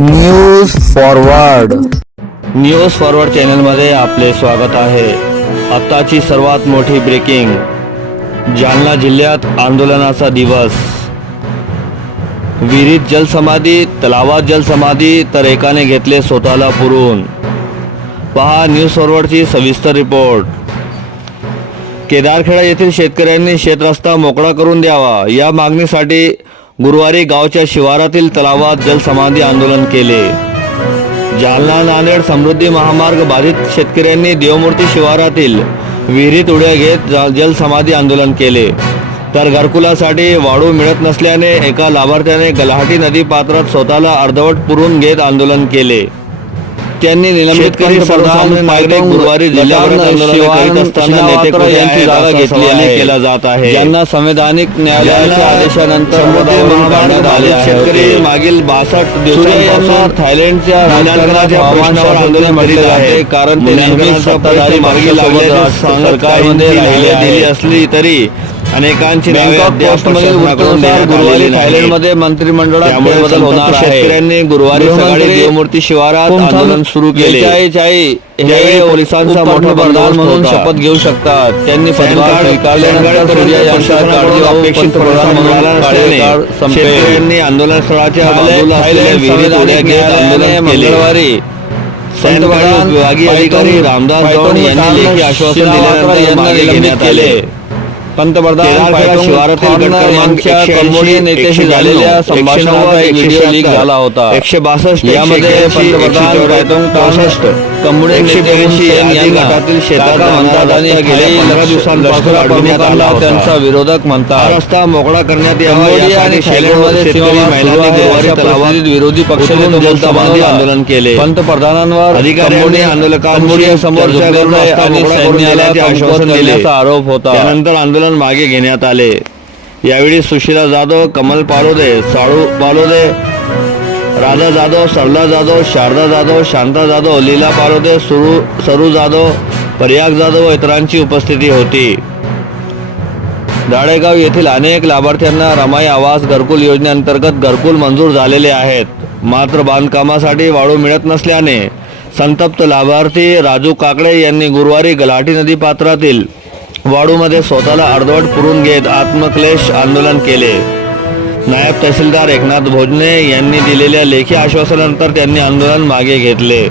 News forward news forward चॅनलमध्ये आपले स्वागत आहे. आत्ताची सर्वात मोठी ब्रेकिंग जालना जिल्ह्यात आंदोलनाचा दिवस. विहिरीत जलसमाधी तलावात जलसमाधी तर एकाने घेतले स्वतःला पुरून. पहा न्यूज फॉरवर्डची सविस्तर रिपोर्ट केदारखेडा येथील शेतकऱ्यांनी शेतरस्ता मोकळा करून द्यावा. या मागणीसाठी गुरुवारी गावच्या शिवारातील तलावात जलसमाधी आंदोलन केले. जालना नांदेड समृद्धी महामार्ग बाधित शेतकऱ्यांनी देवमूर्ती शिवारातील विहिरीत उड्या घेत जलसमाधी आंदोलन केले. तर घरकुलासाठी वाळू मिळत नसल्याने एका लाभार्थ्याने गलहाटी नदी पात्रात स्वतःला अर्धवट पुरून घेत आंदोलन केले. त्यांनी निलंबित करी सर्वसामान्य नागरिक गुरुवारी जिल्ह्याभरात आंदोलन करीत असताना नेते कुठे यांची जागा घेतली आहे. केला जात आहे संवैधानिक न्यायालयाच्या आदेशानंतर काढण्यात आले शेतकरी मागील बासष्ट दिवसांपासून थायलंडच्या राजकारणाच्या प्रश्नावर आंदोलन करीत आहे. कारण ते नेहमीच सत्ताधारी मार्गी लागल्याच्या सरकारमध्ये राहिले दिली असली तरी अनेकांची गुरुवारी थायलंडमध्ये मंत्रिमंडळात बदल होणार शेतकऱ्यांनी गुरुवारी सकाळी देवमूर्ती शिवारात आंदोलन सुरू केले. हे पोलिसांचा मोठा बलिदान म्हणून शपथ घेऊ शकतात. त्यांनी शेतकऱ्यांनी आंदोलन स्थळाच्या केले पंतप्रधान विभागीय अधिकारी रामदास गौड यांनी लेखी आश्वासन दिल्यानंतर मागे घेण्यात आले. पंतप्रधान शिवारातील नेत्याशी झालेल्या संभाषणाचा एक व्हिडिओ लीक झाला होता. एकशे बासष्ट यामध्ये पंतप्रधान गटातील शेतात म्हणतात आणि गेल्या पंधरा दिवसांपासून अडविण्यात आला होता. त्यांचा विरोधक म्हणतात. रस्ता मोकळा करण्यात यावा महिलांनी तलावात विरोधी पक्षाने जलसमाधी आंदोलन केले. पंतप्रधानांवर अधिकाऱ्यांनी आंदोलकांमुळे करून देण्याचे आश्वासन दिल्याचा आरोप होता. त्यानंतर आंदोलन मागे घेण्यात आले. यावेळी सुशीला जाधव कमल पालोदे साळू पालोदे राधा जाधव सरला जाधव शारदा जाधव शांता जाधव लीला पालोदे सुरू सरू जाधव प्रयाग जाधव व इतरांची उपस्थिती होती. दाळेगाव येथील अनेक लाभार्थ्यांना रमाई आवास घरकुल योजनेअंतर्गत घरकुल मंजूर झालेले आहेत. मात्र बांधकामासाठी वाळू मिळत नसल्याने संतप्त लाभार्थी राजू काकडे यांनी गुरुवारी गलाटी नदी पात्रातील वाडूमध्ये स्वतःला अर्धवट पुरून घेत आत्मक्लेश आंदोलन केले. नायब तहसीलदार एकनाथ भोजने यांनी दिलेल्या लेखी आश्वासनानंतर त्यांनी आंदोलन मागे घेतले.